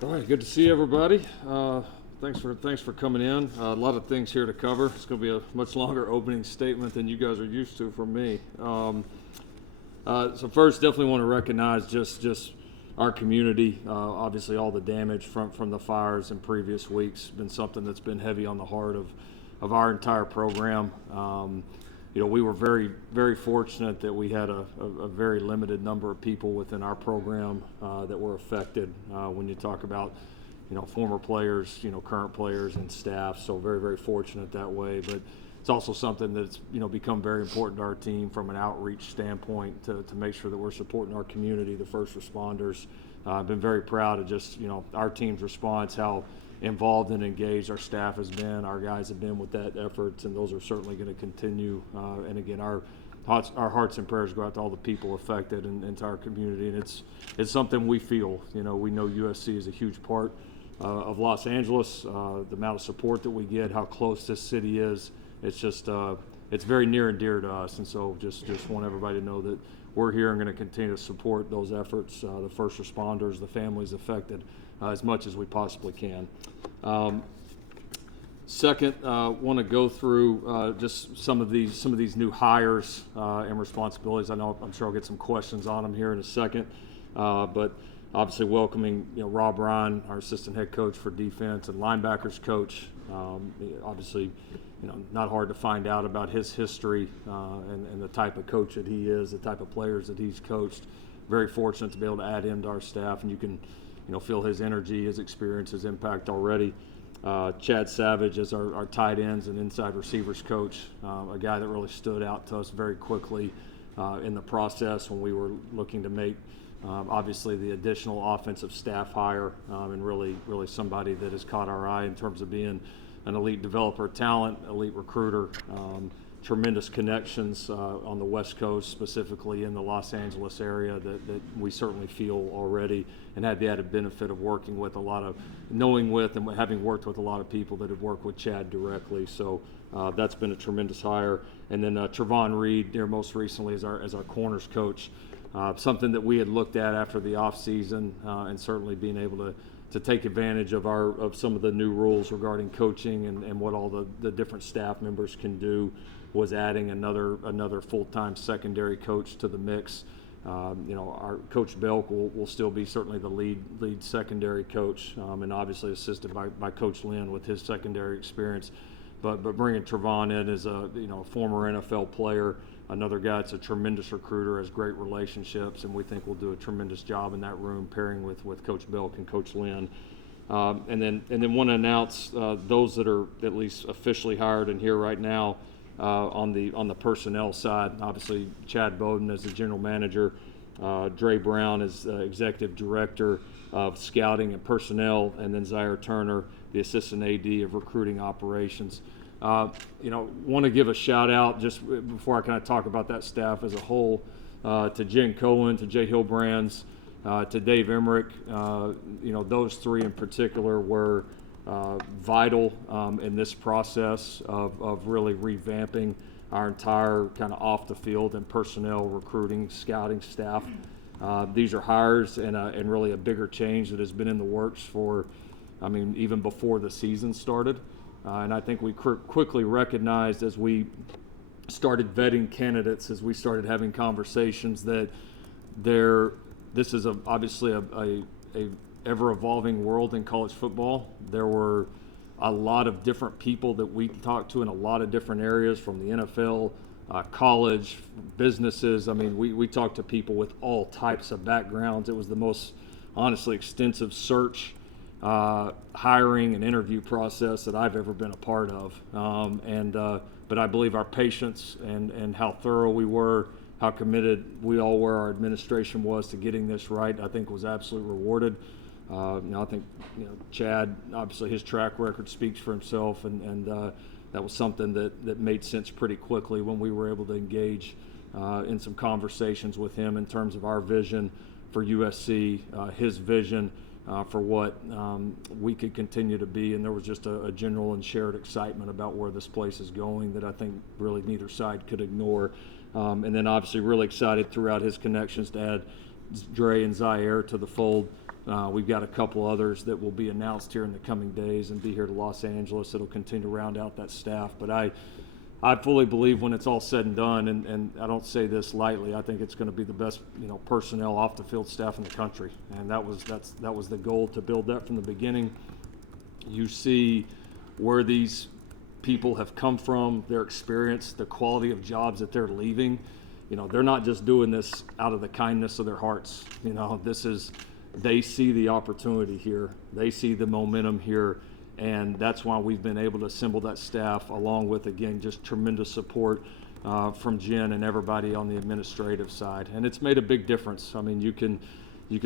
All right, good to see everybody. Thanks for coming in. A lot of things here to cover. It's going to be a much longer opening statement than you guys are used to from me. So first, definitely want to recognize just our community. Obviously, all the damage from the fires in previous weeks has been something that's been heavy on the heart of our entire program. We were very, very fortunate that we had a very limited number of people within our program that were affected. When you talk about, former players, current players and staff, so very, very fortunate that way. But it's also something that's, become very important to our team from an outreach standpoint to make sure that we're supporting our community, the first responders. I've been very proud of just, our team's response, how involved and engaged our staff has been, our guys have been with that effort, and those are certainly going to continue. And again, our hearts and prayers go out to all the people affected and to our community, and it's something we feel. We know USC is a huge part of Los Angeles. The amount of support that we get, how close this city is, it's just it's very near and dear to us. And so just want everybody to know that we're here and going to continue to support those efforts, the first responders, the families affected, as much as we possibly can. Second, want to go through just some of these new hires and responsibilities. I'm sure I'll get some questions on them here in a second, but obviously welcoming Rob Ryan, our assistant head coach for defense and linebackers coach. Obviously, not hard to find out about his history and the type of coach that he is, the type of players that he's coached. Very fortunate to be able to add him to our staff, and you can feel his energy, his experience, his impact already. Chad Savage is our tight ends and inside receivers coach, a guy that really stood out to us very quickly in the process when we were looking to make obviously the additional offensive staff hire, and really somebody that has caught our eye in terms of being an elite developer of talent, elite recruiter, tremendous connections on the West Coast, specifically in the Los Angeles area that we certainly feel already, and had the added benefit of working with knowing and having worked with a lot of people that have worked with Chad directly. So that's been a tremendous hire. And then Trevon Reed, there most recently as our corners coach, something that we had looked at after the off season, and certainly being able to take advantage of some of the new rules regarding coaching and what all the different staff members can do, was adding another full-time secondary coach to the mix. Our Coach Belk will still be certainly the lead secondary coach, and obviously assisted by Coach Lynn with his secondary experience. But bringing Trevon in as a former NFL player, another guy that's a tremendous recruiter, has great relationships, and we think will do a tremendous job in that room, pairing with Coach Belk and Coach Lynn. And then want to announce those that are at least officially hired and here right now on the personnel side. Obviously, Chad Bowden as the general manager, Dre Brown as executive director of scouting and personnel, and then Zaire Turner, the assistant AD of recruiting operations. Want to give a shout out just before I kind of talk about that staff as a whole, to Jen Cohen, to Jay Hillbrands, to Dave Emmerich. Those three in particular were vital in this process of really revamping our entire kind of off the field and personnel recruiting, scouting staff. These are hires and really a bigger change that has been in the works even before the season started. And I think we quickly recognized as we started vetting candidates, as we started having conversations, that this is obviously a ever-evolving world in college football. There were a lot of different people that we talked to in a lot of different areas, from the NFL, college, businesses. We talked to people with all types of backgrounds. It was the most, honestly, extensive search, hiring and interview process that I've ever been a part of. But I believe our patience and how thorough we were, how committed we all were, our administration was, to getting this right, I think was absolutely rewarded. I think Chad, obviously his track record speaks for himself, and that was something that made sense pretty quickly when we were able to engage in some conversations with him in terms of our vision for USC, his vision for what we could continue to be, and there was just a general and shared excitement about where this place is going that I think really neither side could ignore. And then obviously really excited throughout his connections to add Dre and Zaire to the fold. We've got a couple others that will be announced here in the coming days and be here to Los Angeles. It'll continue to round out that staff. But I fully believe when it's all said and done, and I don't say this lightly, I think it's going to be the best, personnel off the field staff in the country. And that was the goal, to build that from the beginning. You see where these people have come from, their experience, the quality of jobs that they're leaving. They're not just doing this out of the kindness of their hearts. They see the opportunity here. They see the momentum here. And that's why we've been able to assemble that staff, along with, again, just tremendous support from Jen and everybody on the administrative side. And it's made a big difference. I mean, you can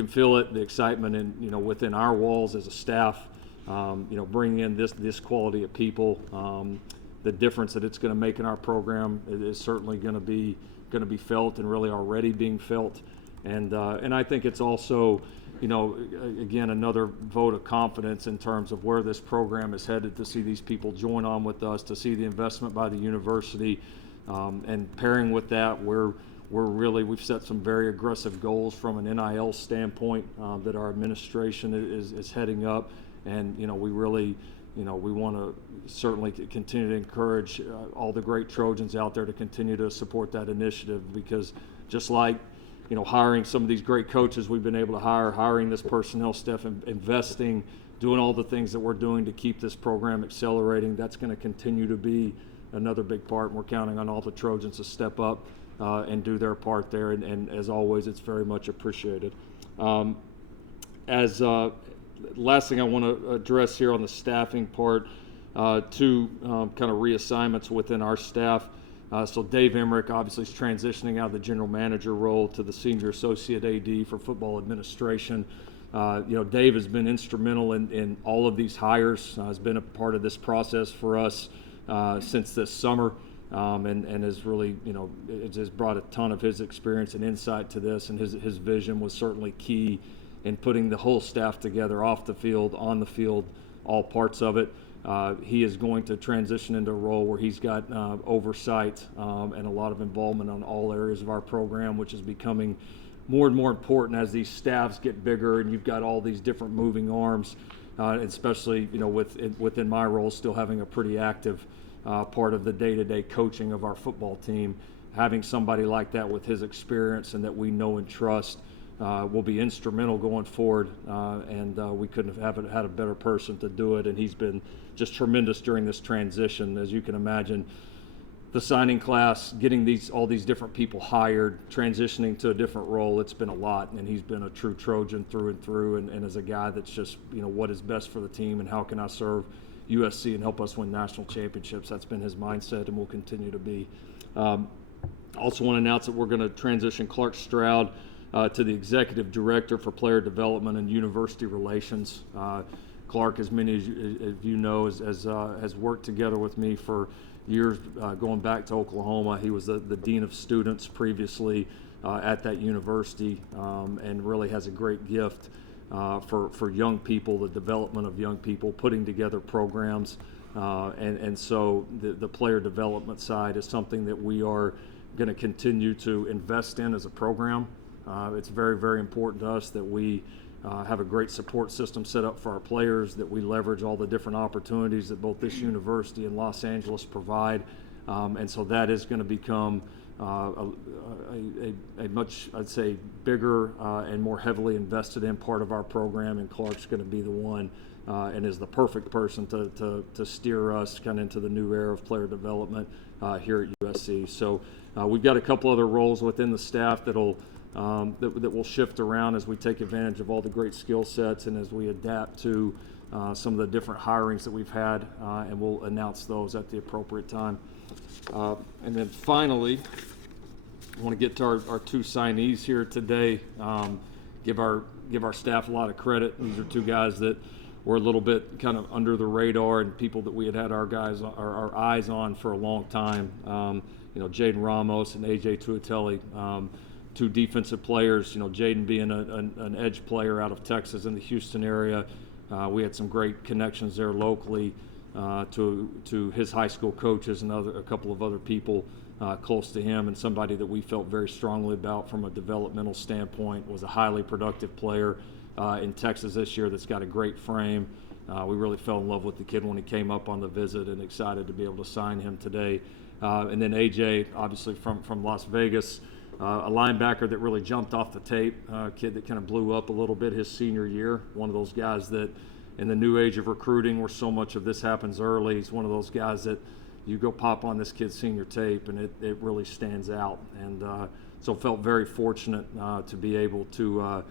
feel it, the excitement within our walls as a staff, bringing in this quality of people. The difference that it's going to make in our program is certainly going to be felt, and really already being felt. And I think it's also, again, another vote of confidence in terms of where this program is headed, to see these people join on with us, to see the investment by the university, and pairing with that, we've set some very aggressive goals from an NIL standpoint that our administration is heading up, and we really, we want to certainly continue to encourage all the great Trojans out there to continue to support that initiative, because just like hiring some of these great coaches we've been able to hiring this personnel staff, and investing, doing all the things that we're doing to keep this program accelerating, that's going to continue to be another big part. And we're counting on all the Trojans to step up and do their part there. And as always, it's very much appreciated. Last thing I want to address here on the staffing part, two kind of reassignments within our staff. So Dave Emmerich obviously is transitioning out of the general manager role to the senior associate AD for football administration. Dave has been instrumental in all of these hires, has been a part of this process for us since this summer, and has really, it has brought a ton of his experience and insight to this, and his vision was certainly key in putting the whole staff together, off the field, on the field, all parts of it. He is going to transition into a role where he's got oversight and a lot of involvement on all areas of our program, which is becoming more and more important as these staffs get bigger and you've got all these different moving arms, especially within my role, still having a pretty active part of the day-to-day coaching of our football team. Having somebody like that with his experience and that we know and trust will be instrumental going forward, and we couldn't have had a better person to do it, and he's been just tremendous during this transition. As you can imagine, the signing class, getting all these different people hired, transitioning to a different role, it's been a lot, and he's been a true Trojan through and through, and as a guy that's just, what is best for the team and how can I serve USC and help us win national championships. That's been his mindset and will continue to be. Also want to announce that we're going to transition Clark Stroud to the Executive Director for Player Development and University Relations. Clark, as many as you know, has worked together with me for years, going back to Oklahoma. He was the Dean of Students previously at that university, and really has a great gift for young people, the development of young people, putting together programs. And so the player development side is something that we are going to continue to invest in as a program. It's very, very important to us that we have a great support system set up for our players, that we leverage all the different opportunities that both this university and Los Angeles provide. And so that is going to become a much, I'd say, bigger and more heavily invested in part of our program, and Clark's going to be the one and is the perfect person to steer us kind of into the new era of player development here at USC. So we've got a couple other roles within the staff that will shift around as we take advantage of all the great skill sets and as we adapt to some of the different hirings that we've had, and we'll announce those at the appropriate time. And then finally, I want to get to our two signees here today. Give our staff a lot of credit. These are two guys that were a little bit kind of under the radar, and people that we had our eyes on for a long time. Jaden Ramos and AJ Tuatele, two defensive players. Jaden being an edge player out of Texas in the Houston area. We had some great connections there locally to his high school coaches and a couple of other people close to him and somebody that we felt very strongly about from a developmental standpoint. Was a highly productive player in Texas this year that's got a great frame. We really fell in love with the kid when he came up on the visit and excited to be able to sign him today. And then AJ, obviously from Las Vegas, a linebacker that really jumped off the tape, a kid that kind of blew up a little bit his senior year. One of those guys that in the new age of recruiting where so much of this happens early, he's one of those guys that you go pop on this kid's senior tape and it really stands out. And so felt very fortunate to be able to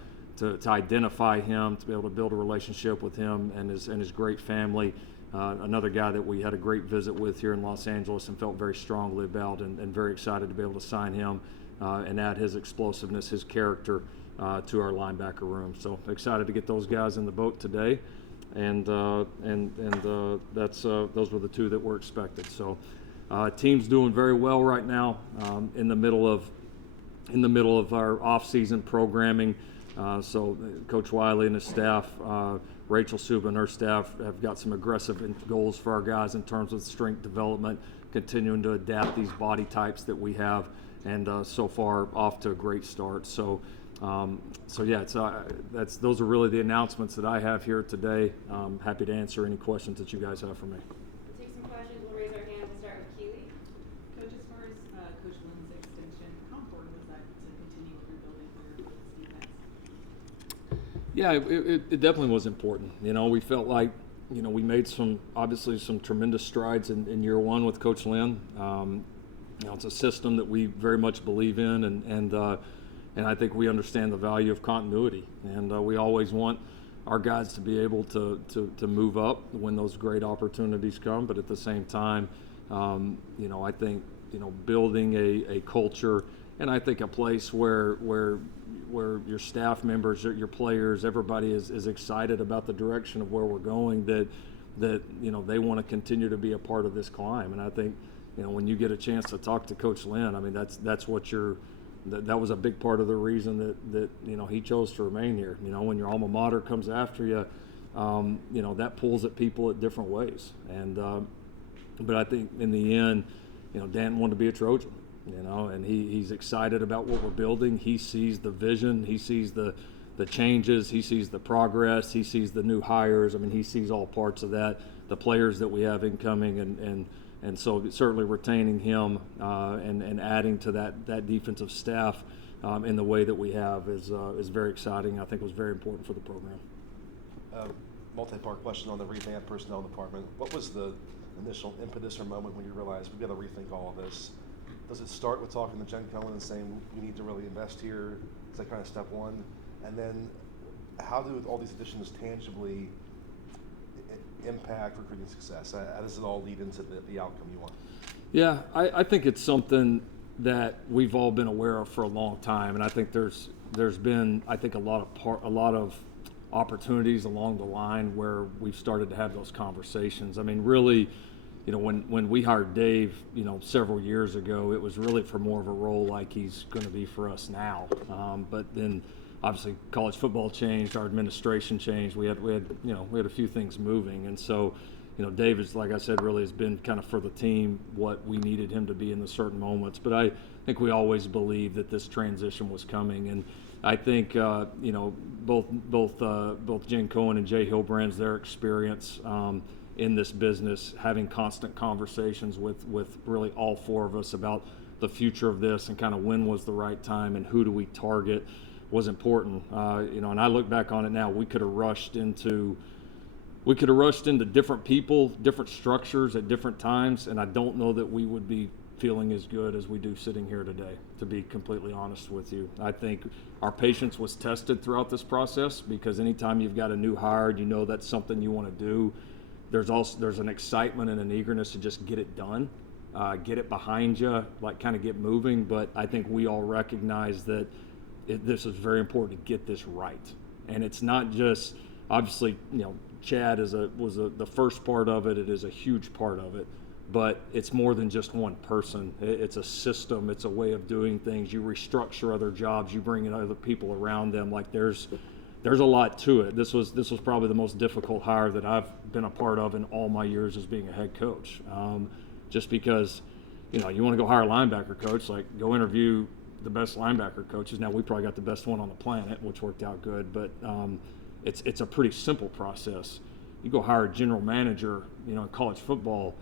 identify him, to be able to build a relationship with him and his great family. Another guy that we had a great visit with here in Los Angeles and felt very strongly about and very excited to be able to sign him and add his explosiveness, his character to our linebacker room. So excited to get those guys in the boat today. And that's those were the two that were expected. So team's doing very well right now in the middle of our off-season programming. So Coach Wiley and his staff, Rachel Suba and her staff have got some aggressive goals for our guys in terms of strength development, continuing to adapt these body types that we have, and so far off to a great start. So yeah, those are really the announcements that I have here today. I'm happy to answer any questions that you guys have for me. We'll take some questions. We'll raise our hand. We'll start with Keely. Coach, as far as Coach Lynn's extension, how important was that to continue with rebuilding for this defense? Yeah, it definitely was important. You know, we felt like, you know, we made some tremendous strides in year one with Coach Lynn. You know, it's a system that we very much believe in, and I think we understand the value of continuity. And we always want our guys to be able to move up when those great opportunities come. But at the same time, you know, I think, you know, building a culture and I think a place where your staff members, your players, everybody is excited about the direction of where we're going, that you know, they want to continue to be a part of this climb. And I think, you know, when you get a chance to talk to Coach Lynn, I mean, that's what that was a big part of the reason that you know, he chose to remain here. You know, when your alma mater comes after you, you know, that pulls at people at different ways. And but I think in the end, you know, Dan wanted to be a Trojan, you know, and he's excited about what we're building. He sees the vision, he sees the changes, he sees the progress, he sees the new hires. I mean, he sees all parts of that, the players that we have incoming, and so certainly retaining him and adding to that defensive staff in the way that we have is very exciting. I think it was very important for the program. Multi-part question on the revamped personnel department. What was the initial impetus or moment when you realized we've got to rethink all of this? Does it start with talking to Jen Cohen and saying we need to really invest here? Is that kind of step one? And then how do all these additions tangibly impact recruiting success? How does it all lead into the outcome you want? Yeah, I think it's something that we've all been aware of for a long time, and I think there's been, I think, a lot of opportunities along the line where we've started to have those conversations. I mean, really, you know, when we hired Dave, you know, several years ago, it was really for more of a role like he's going to be for us now. But then, obviously, college football changed, our administration changed. We had a few things moving, and so, you know, Dave is, like I said, really has been kind of for the team what we needed him to be in the certain moments. But I think we always believed that this transition was coming, and I think you know, both Jen Cohen and Jay Hilbrand's their experience in this business, having constant conversations with really all four of us about the future of this and kind of when was the right time and who do we target was important. You know, and I look back on it now, we could have rushed into different people, different structures at different times, and I don't know that we would be feeling as good as we do sitting here today, to be completely honest with you. I think our patience was tested throughout this process because anytime you've got a new hire, you know that's something you want to do. There's an excitement and an eagerness to just get it done, get it behind you, like kind of get moving. But I think we all recognize that this is very important to get this right, and it's not just, obviously, you know, Chad was the first part of it. It is a huge part of it, but it's more than just one person. It's a system. It's a way of doing things. You restructure other jobs. You bring in other people around them. Like there's a lot to it. This was probably the most difficult hire that I've been a part of in all my years as being a head coach. Just because, you want to go hire a linebacker coach, like go interview the best linebacker coaches. Now we probably got the best one on the planet, which worked out good, but it's a pretty simple process. You go hire a general manager, in college football,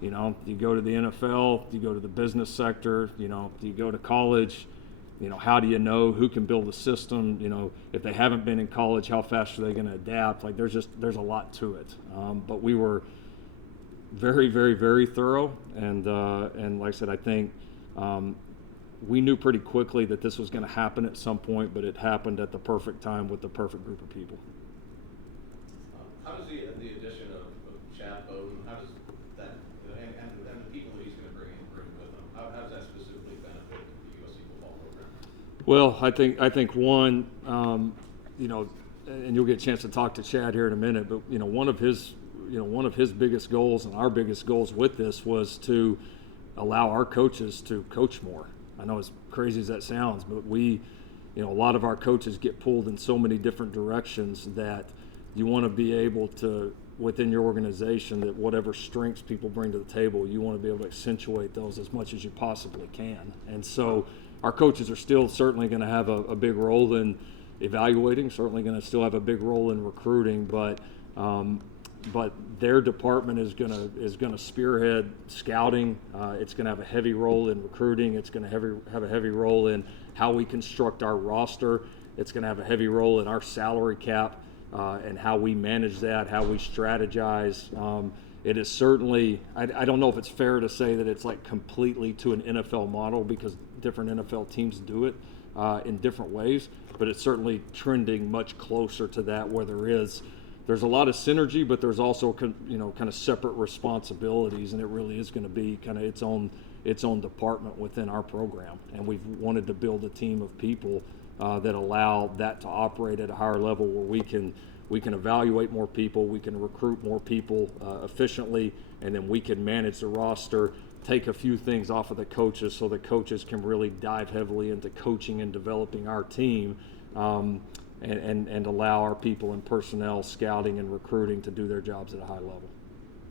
you go to the NFL, you go to the business sector, you go to college, how do you know who can build a system? If they haven't been in college, how fast are they going to adapt? Like there's a lot to it. But we were very, very, very thorough, and like I said, I think we knew pretty quickly that this was going to happen at some point, but it happened at the perfect time with the perfect group of people. How does the addition of Chad Bowden, how does that, and the people that he's going to bring with him, how does that specifically benefit the USC football program? Well, I think one, and you'll get a chance to talk to Chad here in a minute, but one of his biggest goals and our biggest goals with this was to allow our coaches to coach more. I know as crazy as that sounds, but a lot of our coaches get pulled in so many different directions that you want to be able to, within your organization, that whatever strengths people bring to the table, you want to be able to accentuate those as much as you possibly can. And so our coaches are still certainly going to have a big role in evaluating, certainly going to still have a big role in recruiting, but their department is going to spearhead scouting. It's going to have a heavy role in recruiting. It's going to have a heavy role in how we construct our roster. It's going to have a heavy role in our salary cap and how we manage that, how we strategize. It is certainly, I don't know if it's fair to say that it's like completely to an NFL model, because different NFL teams do it in different ways, but it's certainly trending much closer to that, where there's a lot of synergy, but there's also kind of separate responsibilities, and it really is going to be kind of its own department within our program. And we've wanted to build a team of people that allow that to operate at a higher level, where we can evaluate more people, we can recruit more people efficiently, and then we can manage the roster, take a few things off of the coaches so the coaches can really dive heavily into coaching and developing our team. And allow our people in personnel, scouting, and recruiting to do their jobs at a high level.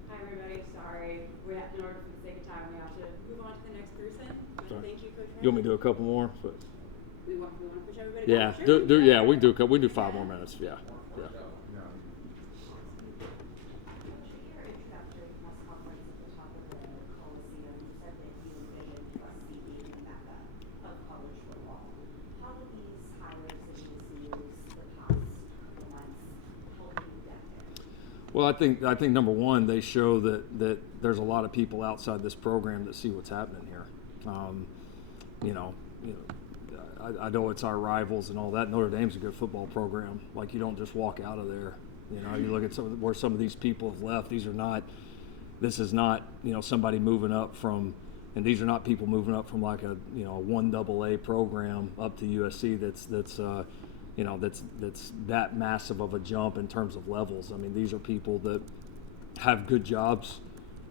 Hi, everybody. Sorry. In order for the sake of time, we have to move on to the next person. Sorry. Thank you, Coach. You want me to do a couple more? We want to push everybody Yeah, back? Sure. yeah, we can do 5 more minutes. Yeah. Your introductory press conference at the top of the Coliseum, you said that you envisioned USC being the mecca of college football. How do these hires that you see the past months help you get there? Well, I think number one, they show that there's a lot of people outside this program that see what's happening here. I know it's our rivals and all that. Notre Dame's a good football program. Like, you don't just walk out of there. You look at where some of these people have left. This is not somebody moving up from, and these are not people moving up from like a 1AA program up to USC. That's that massive of a jump in terms of levels. I mean, these are people that have good jobs,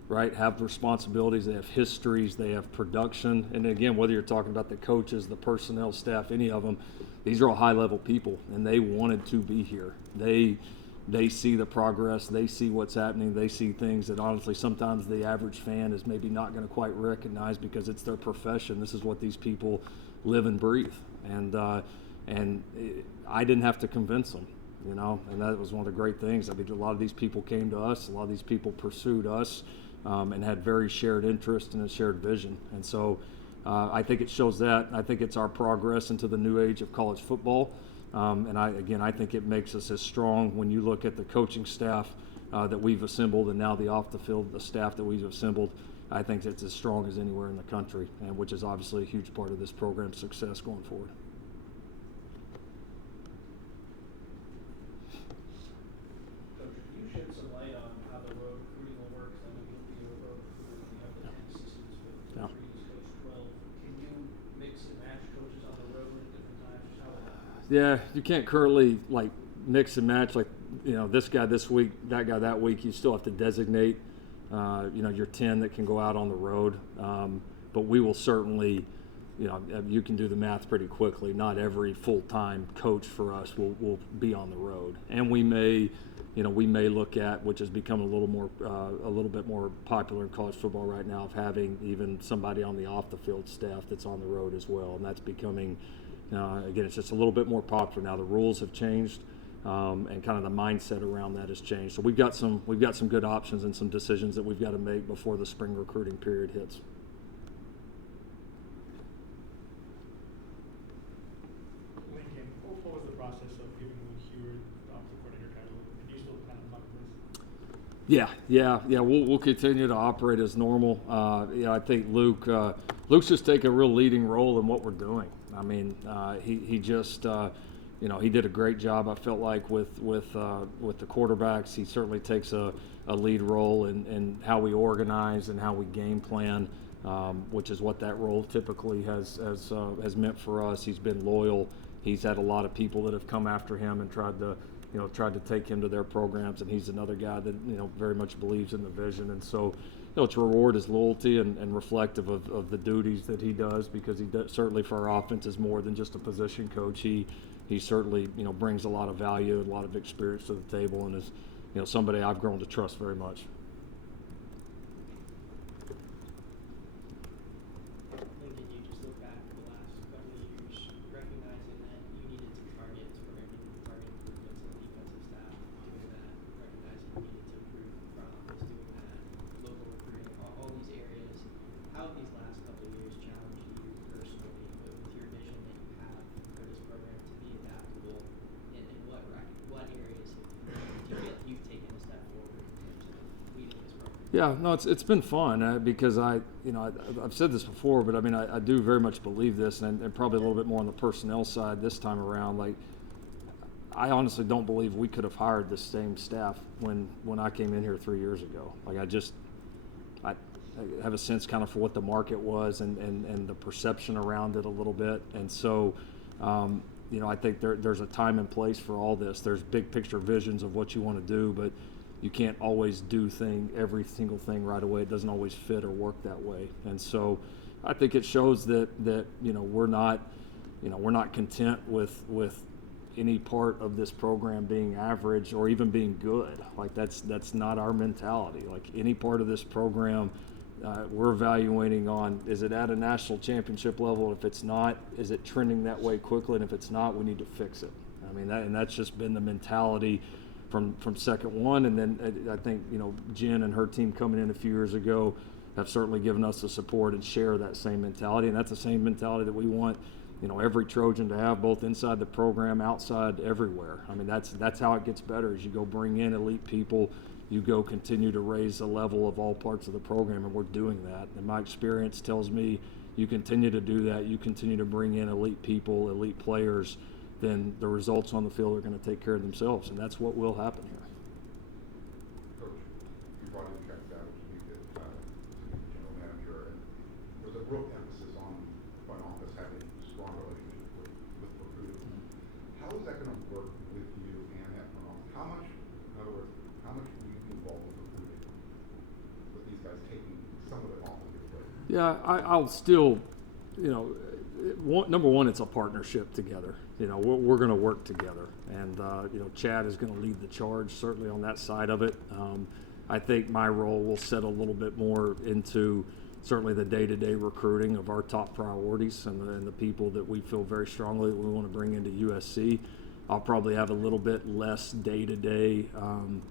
right? Have responsibilities, they have histories, they have production. And again, whether you're talking about the coaches, the personnel staff, any of them, these are all high-level people, and they wanted to be here. They see the progress, they see what's happening, they see things that honestly sometimes the average fan is maybe not going to quite recognize, because it's their profession. This is what these people live and breathe. And I didn't have to convince them, and that was one of the great things. I mean, a lot of these people came to us, a lot of these people pursued us, and had very shared interest and a shared vision. And so I think it shows that. I think it's our progress into the new age of college football. And I think it makes us as strong when you look at the coaching staff that we've assembled, and now the off the field, the staff that we've assembled. I think it's as strong as anywhere in the country, and which is obviously a huge part of this program's success going forward. Coach, can you shed some light on how the road recruiting will work? I know you'll be a road recruiter when you have the 10 assistants with Yeah. East Coast 12. Can you mix and match coaches on the road at different times? Just how will that happen? Yeah, you can't currently like mix and match, like this guy this week, that guy that week. You still have to designate your 10 that can go out on the road. But we will certainly, you can do the math pretty quickly. Not every full-time coach for us will be on the road, and we may we may look at, which has become a little bit more popular in college football right now, of having even somebody on the off the field staff that's on the road as well, and that's becoming, again, it's just a little bit more popular now. The rules have changed, and kind of the mindset around that has changed. So we've got some good options and some decisions that we've got to make before the spring recruiting period hits. Lincoln, what was the process of giving Luke Heward the coordinator title? Did you still kind of talk to this? Yeah. We'll continue to operate as normal. I think Luke's just taking a real leading role in what we're doing. I mean, he just he did a great job. I felt like with the quarterbacks, he certainly takes a lead role in how we organize and how we game plan, which is what that role typically has meant for us. He's been loyal. He's had a lot of people that have come after him and tried to take him to their programs, and he's another guy that very much believes in the vision. And so to reward his loyalty and reflective of the duties that he does, because he does, certainly for our offense, is more than just a position coach. He certainly brings a lot of value and a lot of experience to the table, and is somebody I've grown to trust very much. Lincoln, you just look back at the last couple of years, recognizing that you needed some targets for target improvements in the defensive staff, doing that, recognizing you needed to improve the front office, doing that, local recruiting, all these areas. How have these last couple of years challenged you personally with your vision that you have for this program to be adaptable, and what areas do you feel like you've taken a step forward in terms of leading this program? Yeah, no, it's been fun because I've said this before, but I mean I do very much believe this, and probably a little bit more on the personnel side this time around. Like, I honestly don't believe we could have hired the same staff when I came in here 3 years ago. Like, I have a sense kind of for what the market was and the perception around it a little bit, and so I think there's a time and place for all this. There's big picture visions of what you want to do, but you can't always do every single thing right away. It doesn't always fit or work that way. And so I think it shows that we're not content with any part of this program being average or even being good. Like, that's not our mentality. Like, any part of this program, we're evaluating on, is it at a national championship level? If it's not, is it trending that way quickly? And if it's not, we need to fix it. I mean, that's just been the mentality from second one. And then I think Jen and her team coming in a few years ago have certainly given us the support and share that same mentality, and that's the same mentality that we want every Trojan to have, both inside the program, outside, everywhere. I mean, that's how it gets better. As you go bring in elite people, you go continue to raise the level of all parts of the program, and we're doing that. And my experience tells me you continue to do that, you continue to bring in elite people, elite players, then the results on the field are going to take care of themselves, and that's what will happen here. Coach, you brought in Chad Savage to be the general manager, and there's a real emphasis on front office having a strong relationship with recruiters. How is that going to work with you and that front office? In other words, how much will you be involved with recruiting, with these guys taking some of it off of your plate? Yeah, I'll still, number one, it's a partnership together. We're going to work together, and Chad is going to lead the charge certainly on that side of it. I think my role will set a little bit more into certainly the day-to-day recruiting of our top priorities and the people that we feel very strongly that we want to bring into USC. I'll probably have a little bit less day-to-day. I don't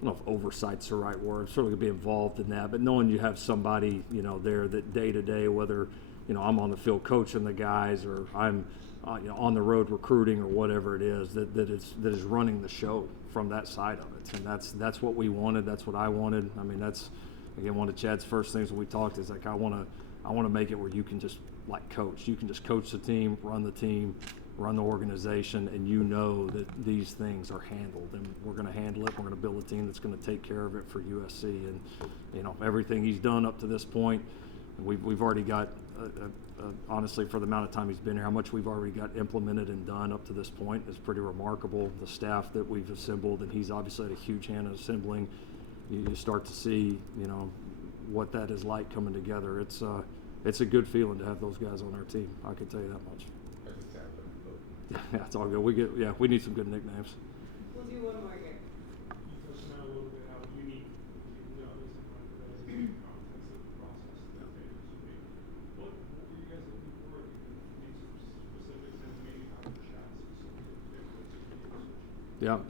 know if oversight's the right word. I'm certainly going to be involved in that, but knowing you have somebody there that day-to-day, whether I'm on the field coaching the guys or I'm on the road recruiting or whatever it is, that is running the show from that side of it. And that's what we wanted. That's what I wanted. I mean, that's, again, one of Chad's first things when we talked is like, I want to make it where you can just coach. You can just coach the team, run the organization, and that these things are handled, and we're going to handle it. We're going to build a team that's going to take care of it for USC. And everything he's done up to this point, we've already got honestly, for the amount of time he's been here, how much we've already got implemented and done up to this point is pretty remarkable. The staff that we've assembled, and he's obviously had a huge hand in assembling. You start to see what that is like coming together. It's a good feeling to have those guys on our team. I can tell you that much. Yeah, it's all good. We need some good nicknames. We'll do one more here.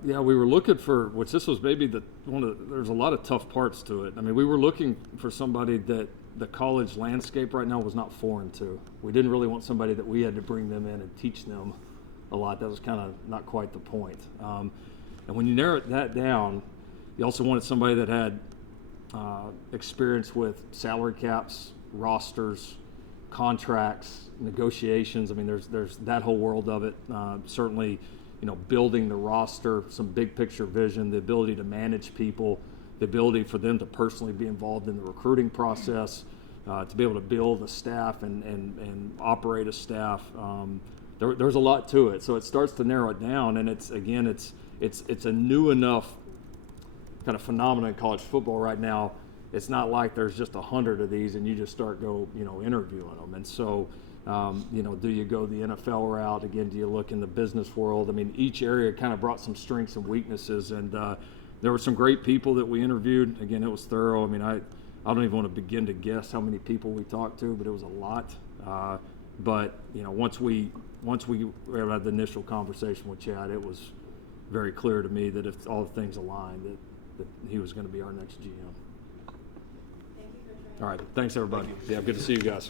Yeah, we were looking for, which this was maybe there's a lot of tough parts to it. I mean, we were looking for somebody that the college landscape right now was not foreign to. We didn't really want somebody that we had to bring them in and teach them a lot. That was kind of not quite the point. And when you narrow that down, you also wanted somebody that had experience with salary caps, rosters, contracts, negotiations. I mean, there's that whole world of it. Certainly, building the roster, some big picture vision, the ability to manage people, the ability for them to personally be involved in the recruiting process, to be able to build a staff and operate a staff. There's a lot to it. So it starts to narrow it down, and it's a new enough kind of phenomenon in college football right now. It's not like there's just 100 of these and you just start interviewing them. And so, do you go the NFL route? Again, do you look in the business world? I mean, each area kind of brought some strengths and weaknesses, and there were some great people that we interviewed. Again, it was thorough. I mean, I don't even want to begin to guess how many people we talked to, but it was a lot. But once we had the initial conversation with Chad, it was very clear to me that if all the things aligned, that he was going to be our next GM. Thank you, Coach Ryan. All right, thanks everybody. Yeah, good to see you guys.